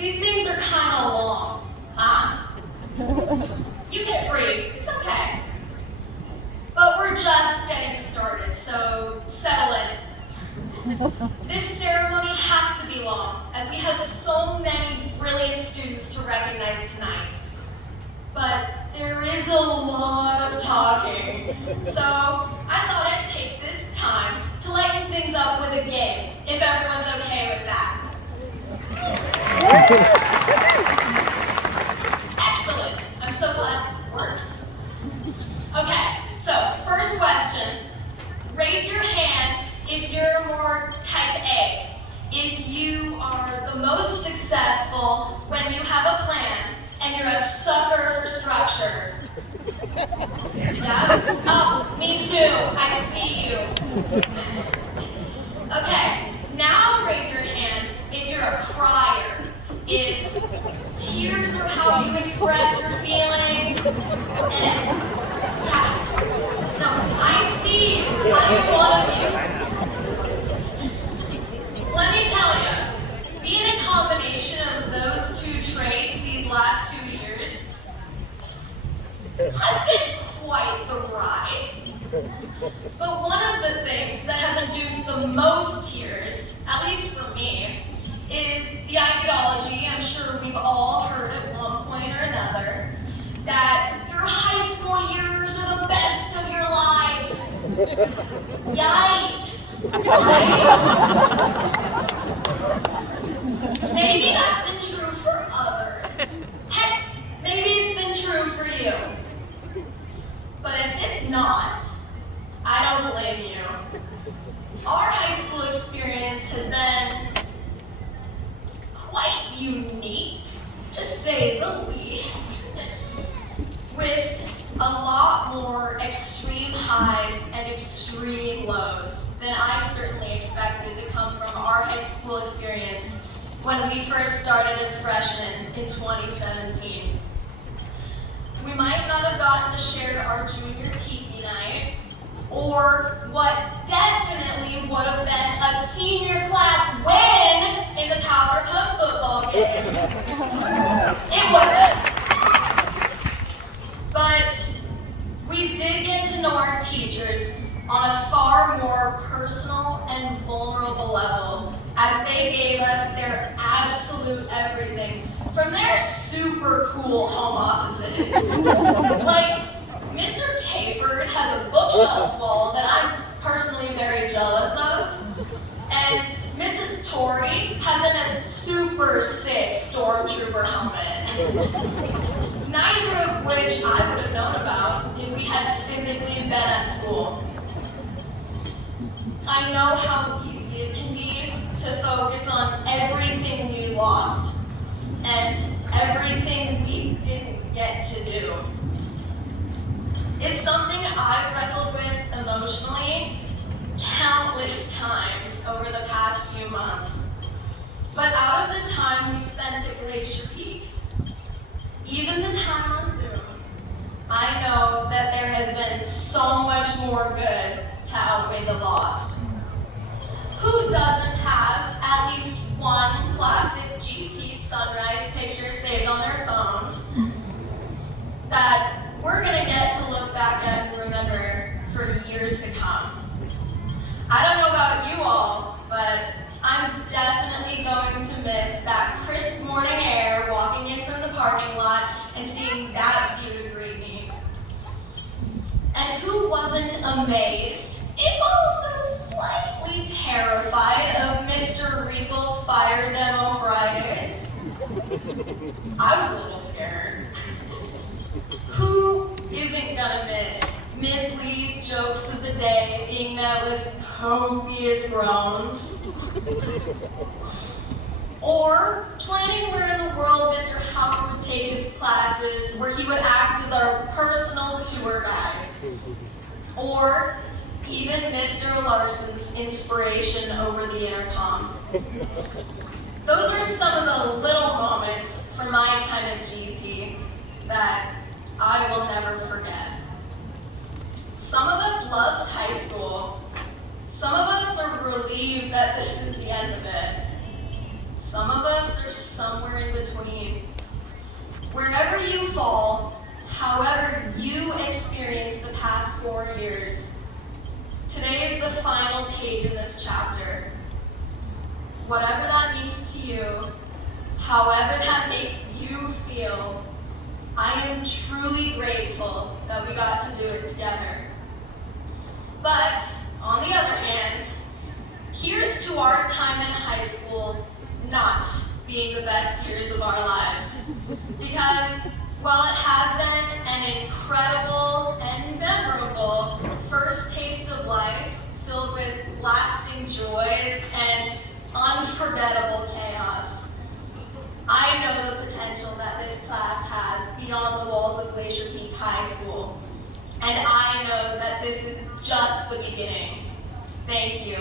These things are kind of long, huh? You can breathe, it's okay. But we're just getting started, so settle in. This ceremony has to be long, as we have so many brilliant students to recognize tonight. But there is a lot of talking, so I thought I'd take this time to lighten things up with a game, if everyone's okay with that. Excellent. I'm so glad it works. Okay, so first question. Raise your hand if you're more type A. If you are the most successful when you have a plan and you're a sucker for structure. Yeah? Oh, me too. I see you. Okay, now raise your hand if you're a crier. If tears are how you express your feelings, and yeah, no, I see you. I'm one of you. Let me tell you, being a combination of those two traits these last 2 years has been quite the ride. But one of the things that has induced the most tears, at least for me, is the ideology, I'm sure we've all heard at one point or another, that your high school years are the best of your lives. Yikes! Right? Maybe that's been true for others. Heck, maybe it's been true for you. But if it's not, I don't blame you. Our high school experience has been quite unique, to say the least, with a lot more extreme highs and extreme lows than I certainly expected to come from our high school experience when we first started as freshmen in 2017. We might not have gotten to share our junior tiki night, or what definitely would have been a senior class win in the Powder Puff football game. It would have. But we did get to know our teachers on a far more personal and vulnerable level, as they gave us their absolute everything from their super cool home offices. Like, Mr. Kayford has a bookshelf wall that I'm personally very jealous of, and Mrs. Torrey has a super sick stormtrooper helmet. Neither of which I would have known about if we had physically been at school. I know how easy it can be to focus on everything we lost and everything we didn't get to do. It's something I've wrestled with emotionally countless times over the past few months. But out of the time we've spent at Glacier Peak, even the time on Zoom, I know that there has been so much more good to outweigh the lost. Who doesn't have at least one classic GP sunrise picture saved on their phones that we're going to get to look back at and remember for years to come? I don't know about you all, but I'm definitely going to miss that crisp morning air walking in from the parking lot and seeing that view to greet me. And who wasn't amazed, if also slightly terrified, of Mr. Regal's Fire Demo Fridays? I was a little scared. Who isn't gonna miss Ms. Lee's jokes of the day being met with copious groans? Or planning where in the world Mr. Howard would take his classes, where he would act as our personal tour guide? Or even Mr. Larson's inspiration over the intercom? Those are some of the little moments from my time at GP that I will never forget. Some of us loved high school. Some of us are relieved that this is the end of it. Some of us are somewhere in 4 years. Today is the final page in this chapter. Whatever that means to you, however that makes you feel, I am truly grateful that we got to do it together. But, on the other hand, here's to our time in high school not being the best years of our lives. Because while it has been an incredible and memorable first taste of life filled with lasting joys and unforgettable chaos, I know the potential that this class has beyond the walls of Glacier Peak High School. And I know that this is just the beginning. Thank you.